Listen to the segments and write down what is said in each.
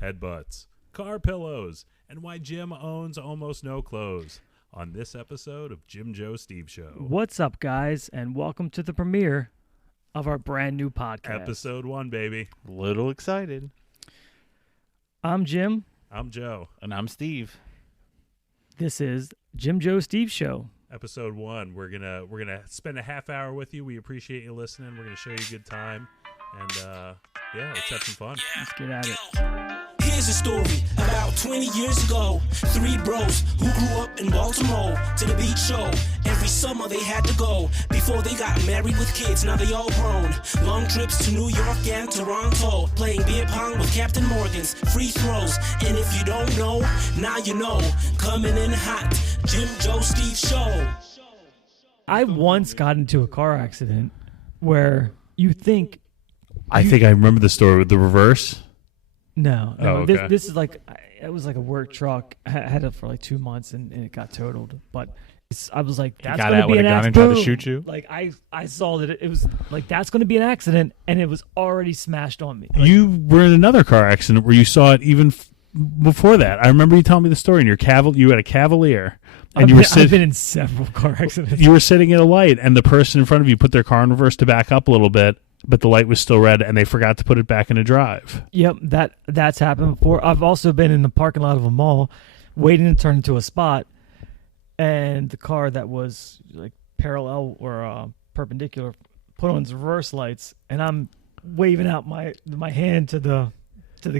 headbutts, car pillows, and why Jim owns almost no clothes on this episode of Jim Joe Steve Show. What's up, guys, and welcome to the premiere of our brand new podcast. Episode 1, baby. Little excited. I'm Jim. I'm Joe. And I'm Steve. This is Jim Joe Steve Show. Episode 1. We're gonna spend a half hour with you. We appreciate you listening. We're gonna show you a good time, and yeah, let's have some fun. Let's get at it. Here's a story about 20 years ago. 3 bros who grew up in Baltimore to the beach show. Every summer they had to go before they got married with kids. Now they all grown. Long trips to New York and Toronto. Playing beer pong with Captain Morgan's free throws. And if you don't know, now you know. Coming in hot, Jim Joe Steve Show. I once got into a car accident where you think... I think I remember the story with the reverse. No. Oh, okay. This is like, it was like a work truck. I had it for like 2 months and it got totaled. But I was like, that's going to be an accident. Tried to shoot you? Like I saw that it was like, that's going to be an accident, and it was already smashed on me. Like, you were in another car accident where you saw it even before that. I remember you telling me the story. And you had a Cavalier. And I've been in several car accidents. You were sitting at a light, and the person in front of you put their car in reverse to back up a little bit, but the light was still red, and they forgot to put it back into drive. Yep, that's happened before. I've also been in the parking lot of a mall, waiting to turn into a spot, and the car that was like parallel or perpendicular put on its reverse lights, and I'm waving out my hand to the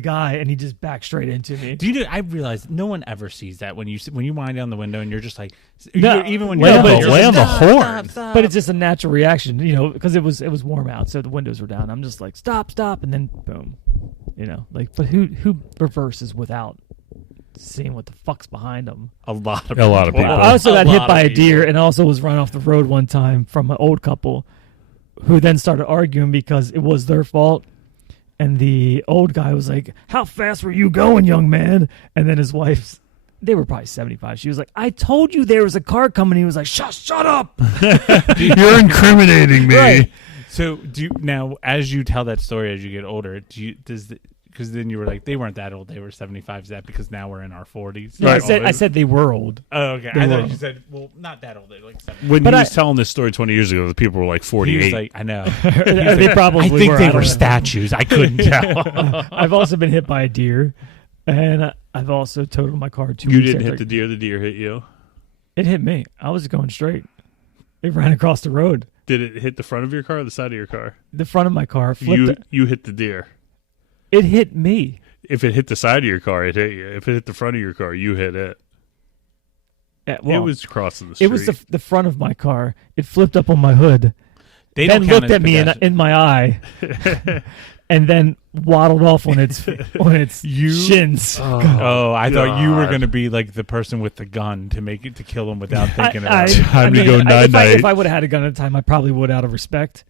guy, and he just backed straight into me. I realized no one ever sees that when you wind down the window and you're just like, no, even when lay you're on the horn. Stop. But it's just a natural reaction, because it was warm out, so the windows were down. I'm just like, stop, and then boom, But who reverses without seeing what the fuck's behind them? A lot of people. I also got hit by a deer, and also was run off the road one time from an old couple, who then started arguing because it was their fault. And the old guy was like, "How fast were you going, young man?" And then his wife's, they were probably 75. She was like, "I told you there was a car coming." He was like, Shut up. You're incriminating me. Right. So now, as you tell that story as you get older, because then you were like, they weren't that old, they were 75. Is that because now we're in our 40s? No, I said they were old. Oh, okay. I thought you said, well, not that old. They're like 70. When he was telling this story 20 years ago, the people were like 48. He was like, I know. They probably I think were. they were statues. I couldn't tell. I've also been hit by a deer, and I've also totaled my car 2 weeks. You didn't after. hit the deer. The deer hit you. It hit me. I was going straight. It ran across the road. Did it hit the front of your car or the side of your car? The front of my car flipped. You hit the deer. It hit me. If it hit the side of your car, it hit you. If it hit the front of your car, you hit it. Yeah, well, it was crossing the street. It was the front of my car. It flipped up on my hood. They then don't looked at me in my eye, and then waddled off on its shins. Oh, I thought you were going to be like the person with the gun to kill him without thinking about it. Time to go night-night. If I would have had a gun at the time, I probably would out of respect.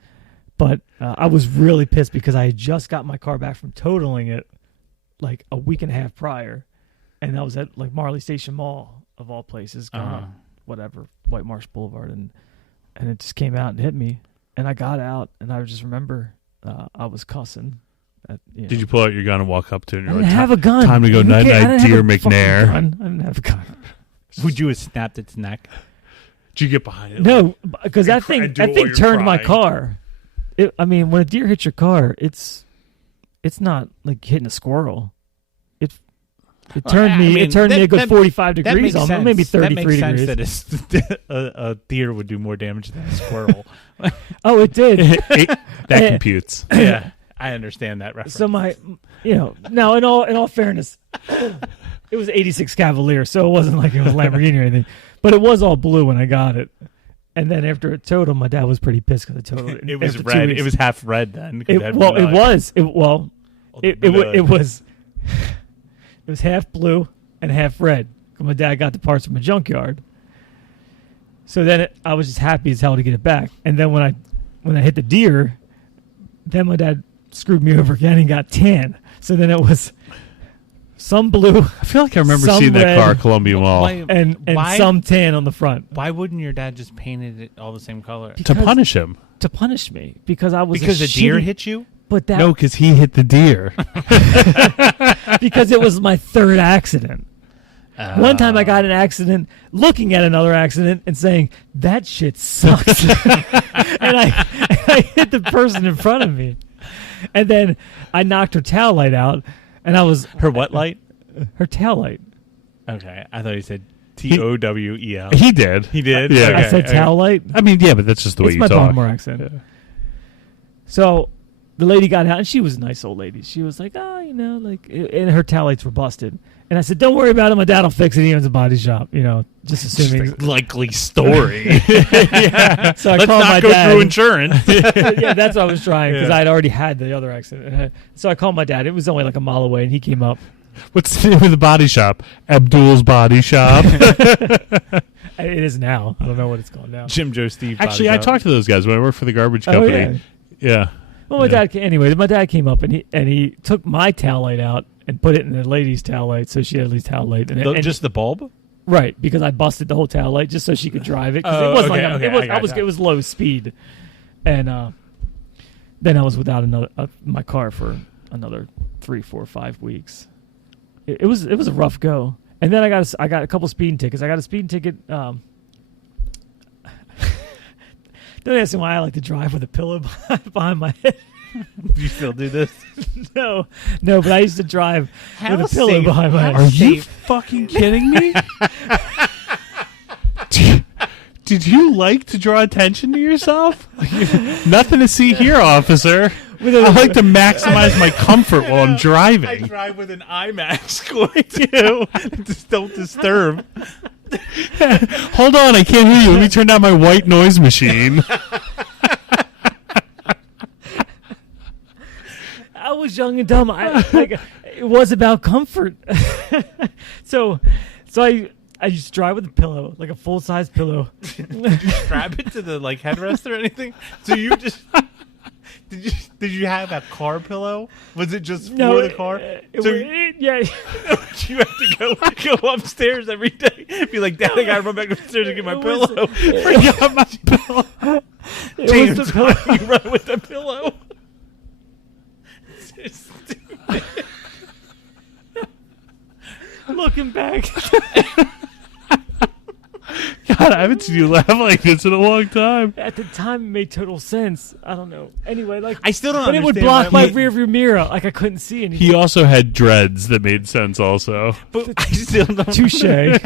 But I was really pissed because I had just got my car back from totaling it like a week and a half prior, and I was at like Marley Station Mall of all places, whatever, White Marsh Boulevard, and it just came out and hit me, and I got out, and I just remember I was cussing. Did you pull out your gun and walk up to it? And I didn't have a gun. Time to go night night, dear McNair. I didn't have a gun. Would you have snapped its neck? Did you get behind it? No, because that thing turned my car. When a deer hits your car, it's not like hitting a squirrel. It turned me. It turned me a good 45 degrees, almost maybe 33 degrees. That makes sense that a deer would do more damage than a squirrel. Oh, it did. That computes. Yeah, I understand that reference. So now in all fairness, it was 86 Cavalier, so it wasn't like it was a Lamborghini or anything, but it was all blue when I got it. And then after it totaled, my dad was pretty pissed because I totaled it. It was red. It was half red then. It was half blue and half red. My dad got the parts from a junkyard. So then I was just happy as hell to get it back. And then when I hit the deer, then my dad screwed me over again and got tan. So then it was some blue. I feel like I remember seeing that car at Columbia Mall. And some tan on the front. Why wouldn't your dad just painted it all the same color? To punish him. To punish me. Because I was Because the deer hit you? But that No, because he hit the deer. because it was my third accident. One time I got an accident looking at another accident and saying, that shit sucks. And I hit the person in front of me. And then I knocked her tail light out. And I was... Her what light? Her tail light. Okay. I thought you said Towel. He did. He did? Yeah. Okay. I said tail light. I mean, yeah, but that's just the way It's you my talk. Baltimore accent. Yeah. So the lady got out, and she was a nice old lady. She was like, oh, you know, like, and her tail lights were busted. And I said, don't worry about it. My dad will fix it. He owns a body shop, you know, just assuming. Just a likely story. Yeah. So I Let's called not my go dad. through insurance. Yeah, that's what I was trying because Yeah. I'd already had the other accident. So I called my dad. It was only like a mile away, and he came up. What's the name of the body shop? Abdul's Body Shop. It is now. I don't know what it's called now. Jim Joe Steve. Actually, I talked to those guys when I worked for the garbage Oh, company. Yeah. Well, my dad. Anyway, my dad came up and he took my tail light out and put it in the lady's tail light, so she had at least tail light. And Just the bulb? right, because I busted the whole tail light just so she could drive it. 'Cause Oh, it wasn't okay, like okay, it was low speed, and then I was without my car for another 3, 4, 5 weeks. It was a rough go, and then I got a couple speeding tickets. I got a speeding ticket. Don't ask me why I like to drive with a pillow behind my head. Do you still do this? No, but I used to drive with a pillow safe- behind my how head. Are you safe. fucking kidding me? Did you like to draw attention to yourself? Nothing to see here, officer. I like to maximize my comfort while I'm I driving. drive with an eye mask going too. Just don't disturb. Hold on, I can't hear you. Let me turn down my white noise machine. I was young and dumb. It was about comfort. so I just drive with a pillow, like a full size pillow. Did you strap it to the headrest or anything? So you just did you have a car pillow? Was it just for the car? Yeah. You have to go upstairs every day. Be like, Dad, I gotta run back upstairs and get my pillow. Forgot my pillow. James, was the pillow. why you run with the pillow? So stupid. Looking back. God, I haven't seen you laugh like this in a long time. At the time, it made total sense. I don't know. Anyway, I still don't but it would understand block my why- rear view mirror. Like I couldn't see anything. He also had dreads that made sense also. But I still don't. Touche. I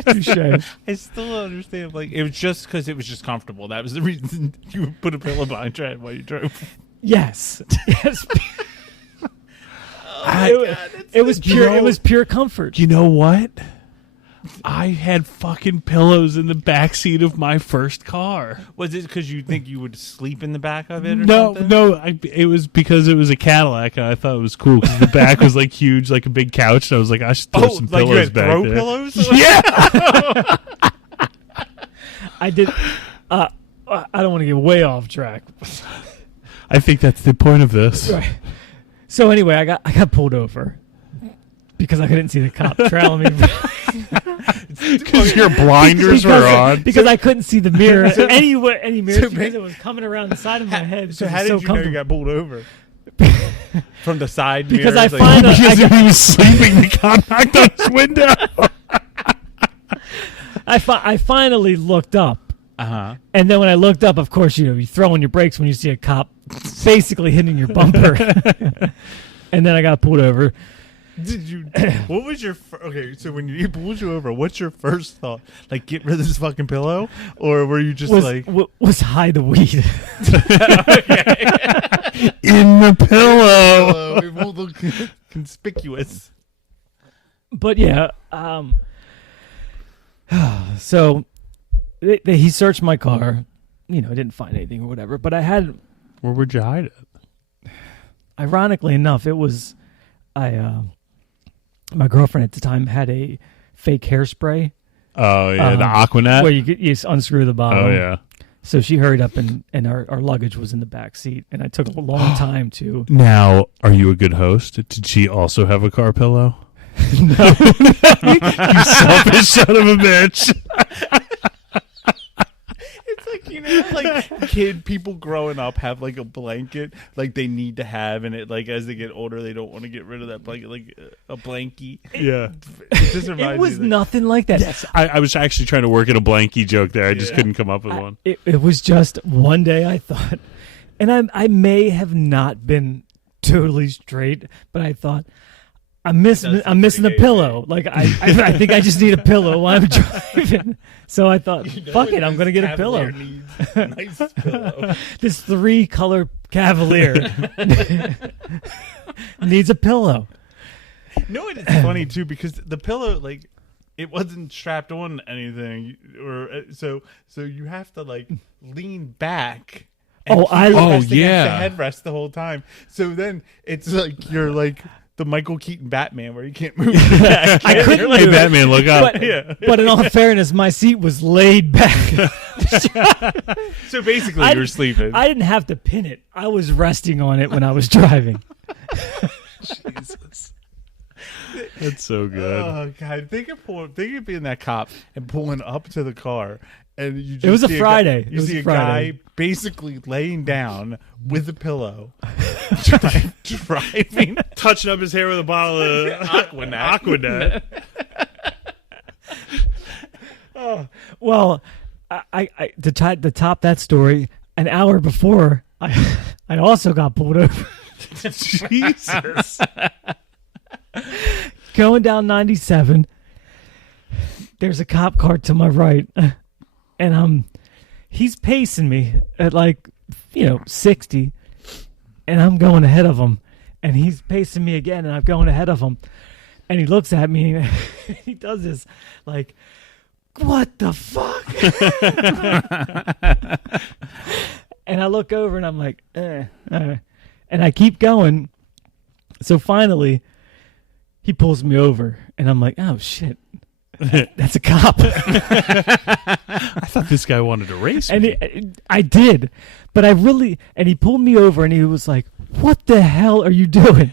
still don't understand. It was just because it was just comfortable. That was the reason you would put a pillow behind your head while you drove. Yes. Yes. God, It was pure. It was pure comfort. You know what? I had fucking pillows in the back seat of my first car. Was it because you think you would sleep in the back of it? Or No, something? it was because it was a Cadillac, and I thought it was cool because the back was huge, like a big couch. And I was like, I should throw some you pillows had back throw there. pillows? Yeah. I did. I don't want to get way off track. I think that's the point of this. Right. So anyway, I got pulled over because I couldn't see the cop trailing me. Because your blinders were on. Because I couldn't see the mirror. Any mirror because it was coming around the side of my head. So It how was did you know you comfortable. got pulled over? From the side Because mirrors, I find out- Because if he was sleeping, the cop knocked on his window. I finally looked up. Uh-huh. And then when I looked up, of course, you throw on your brakes when you see a cop basically hitting your bumper. And then I got pulled over. Did you? What was your okay? So when he pulled you over, what's your first thought? Get rid of this fucking pillow, or were you just Was hide the weed? In the pillow. It won't look conspicuous. But yeah, so he searched my car. Didn't find anything or whatever. But I had, Where would you hide it? ironically enough, it was my girlfriend at the time had a fake hairspray. Oh, yeah, the Aquanet. Where you unscrew the bottom. Oh, yeah. So she hurried up and our luggage was in the back seat, and I took a long time to. Now, are you a good host? Did she also have a car pillow? No. You selfish son of a bitch. It's like You know, like people growing up have like a blanket like they need to have, and it like as they get older they don't want to get rid of that blanket, like a blankie. Yeah, it was nothing like that. Yes, I was actually trying to work in a blankie joke there. I just couldn't come up with one. It was just one day I thought, and I may have not been totally straight, but I thought I'm missing a pillow. Like I think I just need a pillow while I'm driving. So I thought, fuck it, I'm gonna get a pillow. Nice pillow. This 3-color Cavalier needs a pillow. No, it's funny too because the pillow, like, it wasn't strapped on anything, or so you have to like lean back. Oh, against the headrest the whole time. So then it's like you're like the Michael Keaton Batman where you can't move your back. I couldn't like, hey, Batman, look up. But in all fairness, my seat was laid back. So basically, you were sleeping. I didn't have to pin it. I was resting on it when I was driving. Jesus. That's so good. Oh God! Think of being that cop and pulling up to the car, and you just it was a see Friday. You see a guy basically laying down with a pillow, driving, touching up his hair with a bottle of Aquanet. Oh well, I to top that story, an hour before I also got pulled over. Jesus. Going down 97, there's a cop car to my right, and he's pacing me at 60, and I'm going ahead of him, and he's pacing me again, and I'm going ahead of him, and he looks at me, and he does this like, what the fuck? And I look over, and I'm like, and I keep going. So finally, he pulls me over, and I'm like, oh, shit. That's a cop. I thought this guy wanted to race me. And I did. But and he pulled me over, and he was like, what the hell are you doing?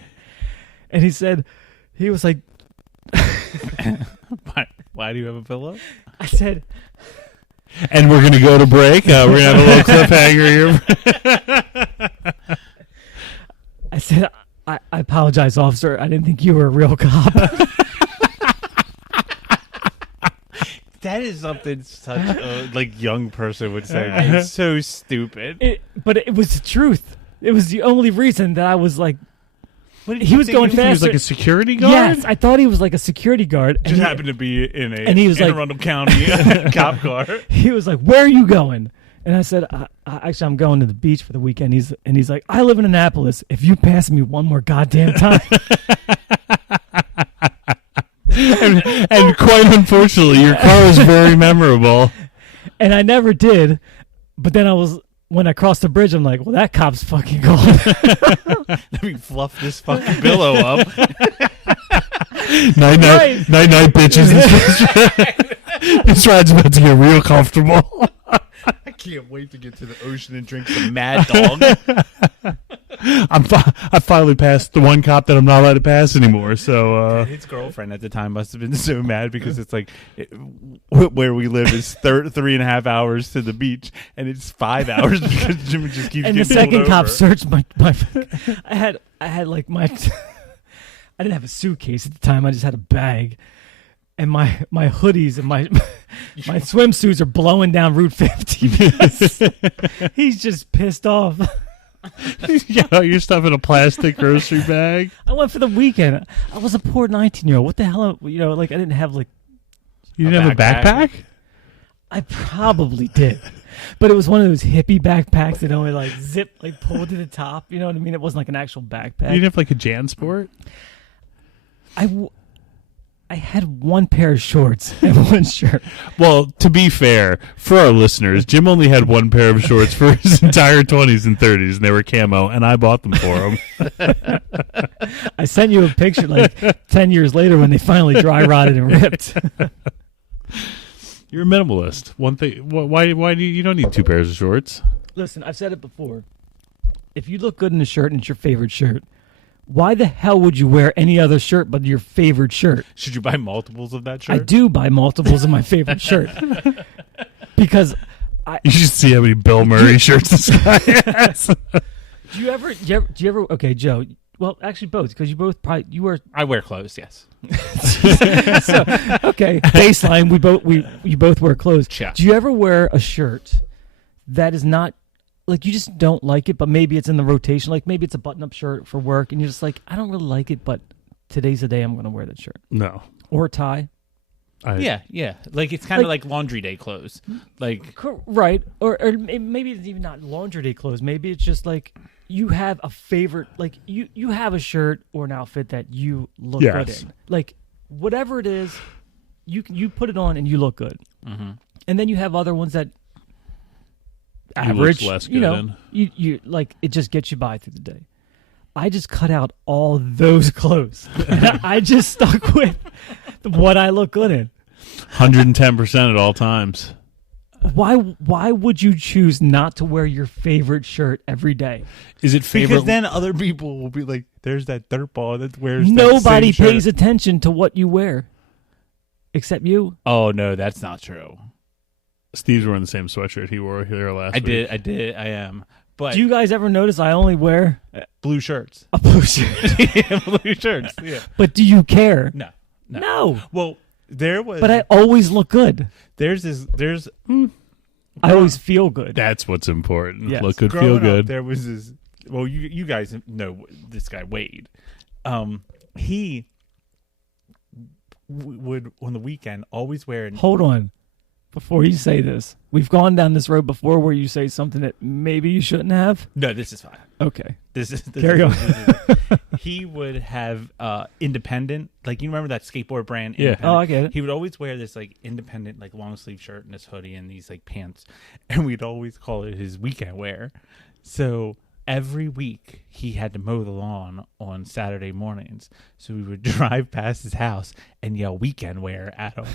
And he was like, why do you have a pillow? I said. And we're going to go to break. We're going to have a little cliffhanger here. I said, I apologize, officer. I didn't think you were a real cop. That is something such a young person would say. It's so stupid. But it was the truth. It was the only reason that I was like, he was going faster. He was like a security guard? Yes, I thought he was like a security guard. Just happened to be in Anne Arundel County cop car. He was like, where are you going? And I said, actually, I'm going to the beach for the weekend. He's like, I live in Annapolis. If you pass me one more goddamn time. and quite unfortunately, your car is very memorable. And I never did. But then when I crossed the bridge, I'm like, well, that cop's fucking gone. Let me fluff this fucking pillow up. Night, bitches. This ride's about to get real comfortable. I can't wait to get to the ocean and drink some Mad Dog. I finally passed the one cop that I'm not allowed to pass anymore. So his girlfriend at the time must have been so mad because it's like where we live is 3.5 hours to the beach, and it's 5 hours because Jimmy just keeps. And getting the second pulled cop over. searched my. I had like my. I didn't have a suitcase at the time. I just had a bag. And my hoodies and my swimsuits are blowing down Route 50. He's just pissed off. You got all your stuff in a plastic grocery bag. I went for the weekend. I was a poor 19-year-old. What the hell? I didn't have You didn't have a backpack? I probably did. But it was one of those hippie backpacks that only zip, pulled to the top. You know what I mean? It wasn't like an actual backpack. You didn't have a JanSport? I had one pair of shorts and one shirt. Well, to be fair, for our listeners, Jim only had one pair of shorts for his entire 20s and 30s, and they were camo, and I bought them for him. I sent you a picture 10 years later when they finally dry rotted and ripped. You're a minimalist. One thing. Why do you don't need two pairs of shorts? Listen, I've said it before. If you look good in a shirt and it's your favorite shirt, why the hell would you wear any other shirt but your favorite shirt? Should you buy multiples of that shirt? I do buy multiples of my favorite shirt. Because You should see how many Bill Murray shirts this guy has. Do you ever? Okay, Joe. Well, actually, both, because you were. I wear clothes. Yes. So, okay, baseline. You both wear clothes. Yeah. Do you ever wear a shirt that is not like you just don't like it, but maybe it's in the rotation? Like maybe it's a button-up shirt for work, and you're just like, I don't really like it, but today's the day I'm going to wear that shirt. No. Or a tie. Yeah. Like it's kind of like laundry day clothes. Like right, or maybe it's even not laundry day clothes. Maybe it's just like you have a favorite, like you have a shirt or an outfit that you look good in. Like whatever it is, you put it on and you look good. Mm-hmm. And then you have other ones that average, less good you like it just gets you by through the day. I just cut out all those clothes. I just stuck with what I look good in. 110% at all times. Why would you choose not to wear your favorite shirt every day? Is it favorite? Because then other people will be like, "There's that dirtball that wears." Nobody that same pays shirt. attention to what you wear, except you. Oh no, that's not true. Steve's wearing the same sweatshirt he wore here last week. I did. I am. But do you guys ever notice I only wear blue shirts? a blue shirt? Yeah, blue shirts. Yeah. But do you care? No. Well, there was. But I always look good. There's. I always feel good. That's what's important. Yes. Look good, Growing feel good. Up, there was this. Well, you guys know this guy Wade. He would on the weekend always wear. Hold on. Before you say this, we've gone down this road before where you say something that maybe you shouldn't have. No, this is fine. Okay. This Carry on. He would have independent, like you remember that skateboard brand? Yeah. Oh, I get it. He would always wear this like independent, like long sleeve shirt and this hoodie and these like pants, and we'd always call it his weekend wear. So every week he had to mow the lawn on Saturday mornings. So we would drive past his house and yell "weekend wear" at him.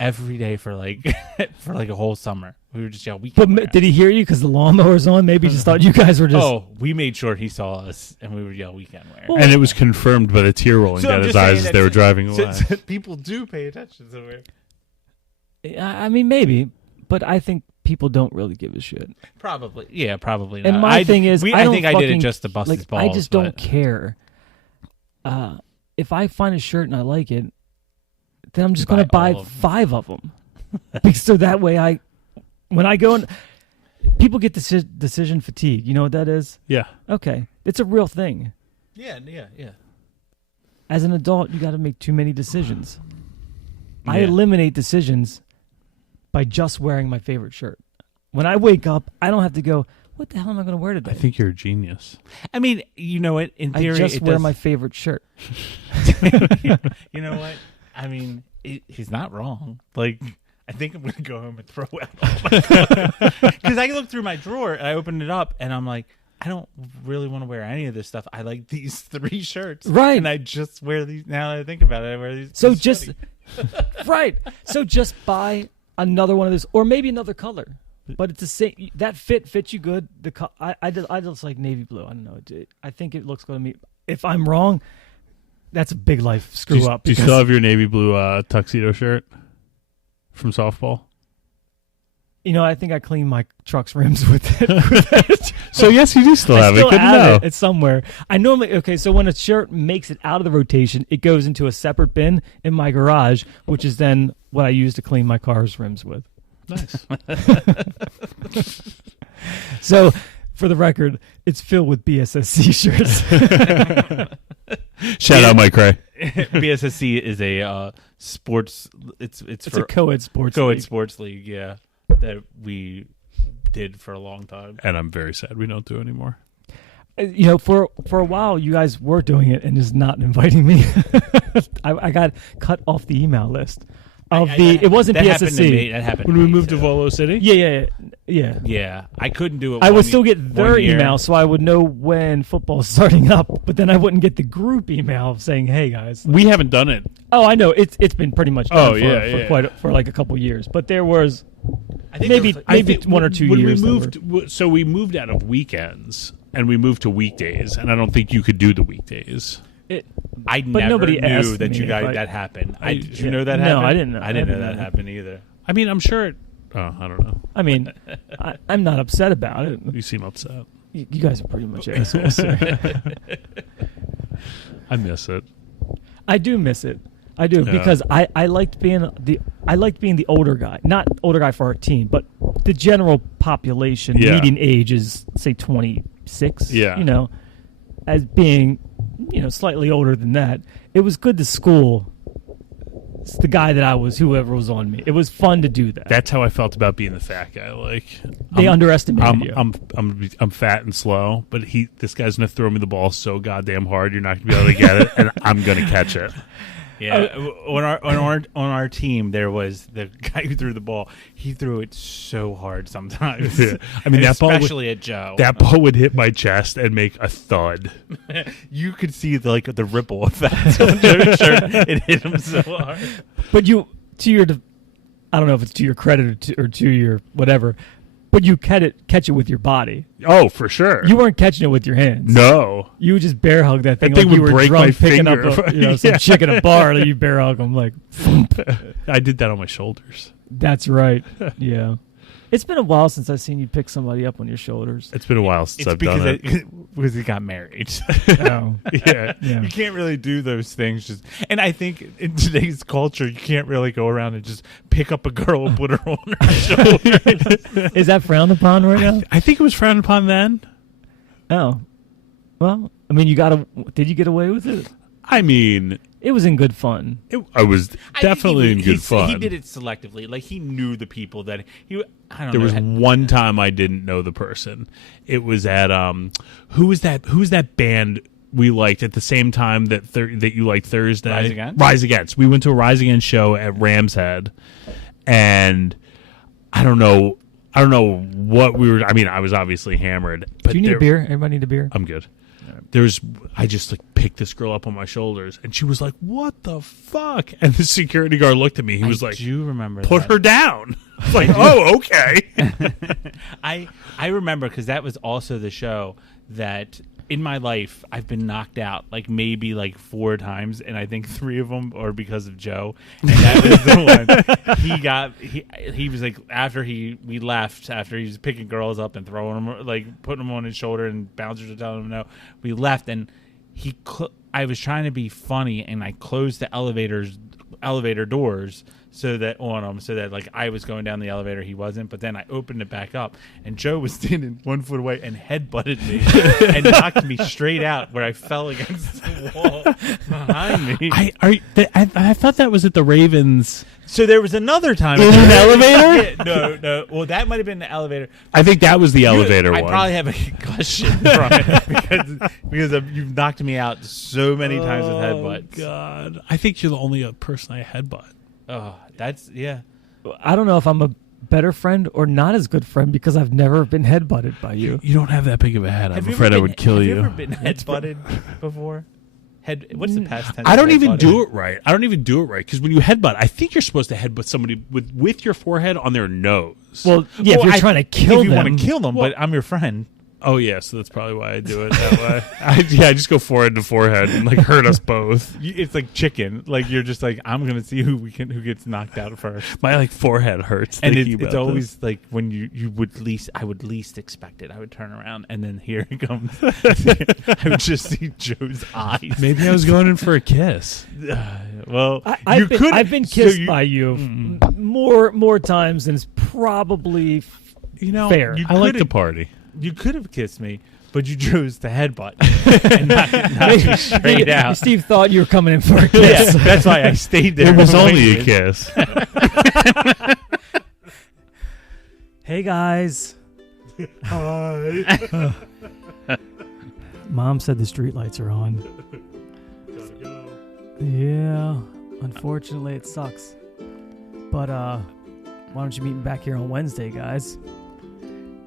Every day for like a whole summer, we would just yell weekend. But did he hear you because the lawnmower's on? Maybe he just thought you guys were just. Oh, we made sure he saw us, and we would yell weekend wear. Well, And it was confirmed by the tear rolling down his eyes as they were driving away. People do pay attention to it. I mean, maybe, but I think people don't really give a shit. Probably, yeah, probably. And not. my thing is, I think I did it just to bust his balls. I just don't care. If I find a shirt and I like it, then I'm just going to buy 5 of them. So that way when I go and people get decision fatigue. You know what that is? Yeah. Okay. It's a real thing. Yeah. As an adult, you got to make too many decisions. Yeah. I eliminate decisions by just wearing my favorite shirt. When I wake up, I don't have to go, what the hell am I going to wear today? I think you're a genius. I mean, you know what? In theory, I just wear my favorite shirt. You know what? I mean, he's not wrong. Like, I think I'm going to go home and throw out all my clothes. Because I look through my drawer, and I open it up, and I'm like, I don't really want to wear any of this stuff. I like these 3 shirts. Right. And I just wear these. Now that I think about it, I wear these. So just, right. So just buy another one of those, or maybe another color. But it's the same. That fits you good. I just like navy blue. I don't know. I think it looks good to me. If I'm wrong, that's a big life screw up. Do you still have your navy blue tuxedo shirt from softball? You know, I think I cleaned my truck's rims with it. So yes, you do still have it. Good to know. It's somewhere. I normally so when a shirt makes it out of the rotation, it goes into a separate bin in my garage, which is then what I use to clean my car's rims with. Nice. So, for the record, it's filled with BSSC shirts. Shout out Mike Ray. BSSC is a sports. It's for a co-ed sports. Co-ed sports league. Yeah, that we did for a long time. And I'm very sad we don't do it anymore. You know, for a while, you guys were doing it and just not inviting me. I got cut off the email list. It wasn't that BSSC. Happened to me. That happened when to we me moved too. to Volo City. Yeah. Yeah, I couldn't do it. I would still get their email, so I would know when football's starting up. But then I wouldn't get the group email saying, "Hey guys." We haven't done it. Oh, I know it's been pretty much done for like a couple years. But there was maybe 1 or 2 when years. We moved out of weekends and we moved to weekdays, and I don't think you could do the weekdays. I never nobody knew asked that me you guys if that happened. Did you yeah. know that No, happened? I didn't know. I didn't know that happened either. I mean, I'm sure Oh, I don't know. I mean, I'm not upset about it. You seem upset. You guys are pretty much assholes. I miss it. I do miss it. I do because I liked being the older guy, not older guy for our team, but the general population median age is say 26. Yeah, you know, as being slightly older than that, it was good to school the guy that I was, whoever was on me. It was fun to do that. That's how I felt about being the fat guy. Like they underestimated you. I'm fat and slow, but this guy's gonna throw me the ball so goddamn hard, you're not gonna be able to get it, and I'm gonna catch it. Yeah, on our team there was the guy who threw the ball. He threw it so hard sometimes. Yeah. I mean, especially at Joe. That ball would hit my chest and make a thud. You could see the ripple effect on Joe's shirt. It hit him so hard. But I don't know if it's to your credit or to your whatever. But you catch it with your body. Oh, for sure. You weren't catching it with your hands. No. You would just bear hug that thing. That thing like would you were break drunk my picking finger. up some chick at a bar. And you bear hug them like. I did that on my shoulders. That's right. Yeah. It's been a while since I've seen you pick somebody up on your shoulders. It's been a while since I've done it. Because he got married. Oh. Yeah. You can't really do those things. And I think in today's culture, you can't really go around and just pick up a girl and put her on her shoulder. Is that frowned upon right now? I think it was frowned upon then. Oh. Well, I mean, did you get away with it? I mean, it was in good fun. I was definitely in good fun. He did it selectively. Like, he knew the people that there was one time I didn't know the person. It was at who's that band we liked at the same time that you liked Thursday? Rise Against? Rise Against. We went to a Rise Against show at Ram's Head, and I don't know what we were. I mean, I was obviously hammered. But do you need a beer? Everybody need a beer? I'm good. I just picked this girl up on my shoulders, and she was like, "What the fuck?" And the security guard looked at me. He was like, "Do you remember? Put her down." I was like, "Oh, okay." I remember because that was also the show that in my life I've been knocked out maybe 4 times, and I think 3 of them are because of Joe. And that was the one he was like after we left after he was picking girls up and throwing them putting them on his shoulder and bouncers were telling him no. We left and I was trying to be funny and I closed the elevator doors so that I was going down the elevator, he wasn't, but then I opened it back up and Joe was standing 1 foot away and headbutted me and knocked me straight out where I fell against the wall behind me. I thought that was at the Ravens. So there was another time in an elevator. No. Well, that might have been the elevator. I think that was the elevator one. I probably have a concussion from it because you've knocked me out so many times with headbutts. Oh God, I think you're the only person I headbutt. Oh, that's I don't know if I'm a better friend or not as good friend because I've never been headbutted by you. You don't have that big of a head. I'm afraid I would kill you. Have you ever been headbutted before? What's the past tense? I don't even do it right. Because when you headbutt, I think you're supposed to headbutt somebody with your forehead on their nose. Well, yeah, if you're trying to kill them. If you want to kill them, but I'm your friend. Oh, yeah, so that's probably why I do it that way. I just go forehead to forehead and hurt us both. It's like chicken. You're just I'm going to see who gets knocked out first. My forehead hurts. And it's always when I would least expect it. I would turn around and then here it comes. I would just see Joe's eyes. Maybe I was going in for a kiss. Well, I've been kissed by you more times than it's probably fair. I like to party. You could have kissed me, but you chose the headbutt and knocked me straight out. Steve thought you were coming in for a kiss. Yeah, that's why I stayed there. It was only a kiss. Hey, guys. Hi. Mom said the streetlights are on. Gotta go. Yeah, unfortunately it sucks. But why don't you meet me back here on Wednesday, guys?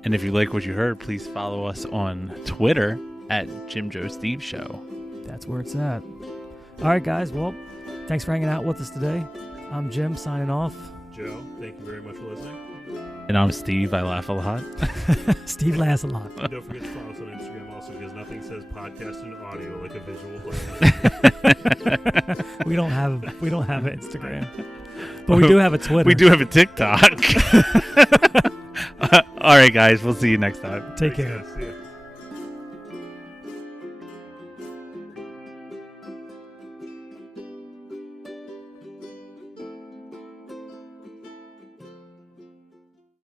And if you like what you heard, please follow us on Twitter at Jim Joe Steve Show. That's where it's at. All right, guys. Well, thanks for hanging out with us today. I'm Jim signing off. Joe, thank you very much for listening. And I'm Steve. I laugh a lot. Steve laughs a lot. Don't forget to follow us on Instagram also because nothing says podcast and audio like a visual plan. We don't have an Instagram. But we do have a Twitter. We do have a TikTok. All right, guys. We'll see you next time. Take care. See ya.